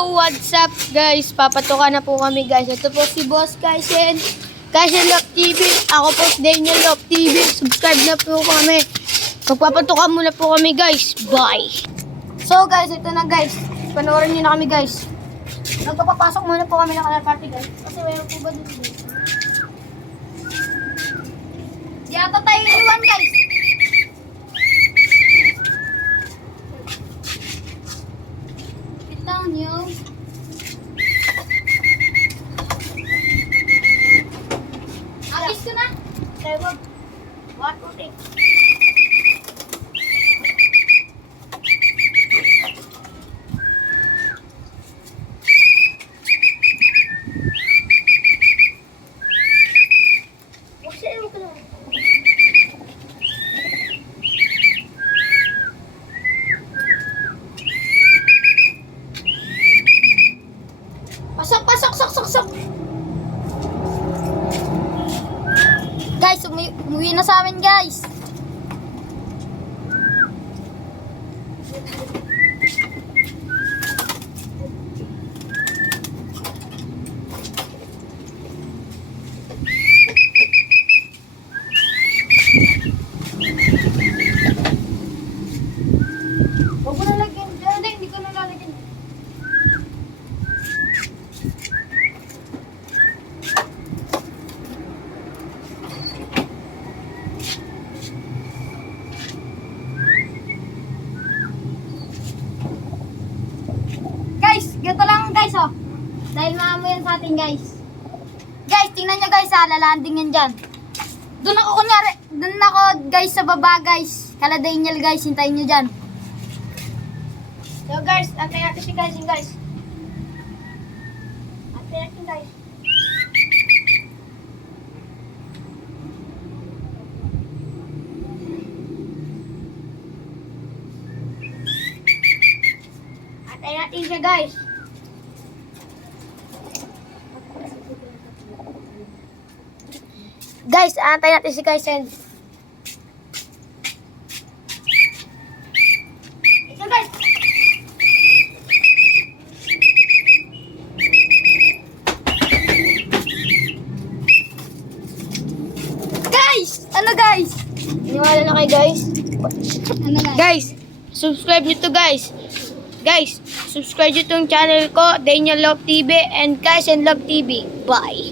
Yo, what's up guys? Papatukan na po kami guys. Ito po si Boss Kaisen Love TV. Ako po si Daniel Love TV. Subscribe na po kami. Magpapatukan muna po kami guys. Bye! So guys, ito na guys. Panoorin niyo na kami guys. Nagpapapasok muna po kami ng Color Party guys. Kasi mayroon po ba dito guys? Di ata tayo iwan guys. Sit down yo. Abis ko na. Kaya wag. What to take? Pasok. Guys, umuwi na sa amin, guys. Huwag mo nalagyan. Hindi ko nalalagyan. Ganito lang guys oh. Dahil maamo yan sa atin guys. Guys, tingnan nyo guys ha. Lalanding yan dyan. Doon ako guys sa baba guys. Kala Daniel guys. Hintayin nyo dyan. So guys, antay natin si guys guys. Antay natin guys. Antay natin siya guys. Guys, antay natin si Kaisen. Ito guys. Guys! Ano guys? Iniwala na kayo guys? Ano guys? Subscribe nyo to guys. Guys, subscribe nyo tong channel ko, Daniel Love TV and Kaisen Love TV. Bye!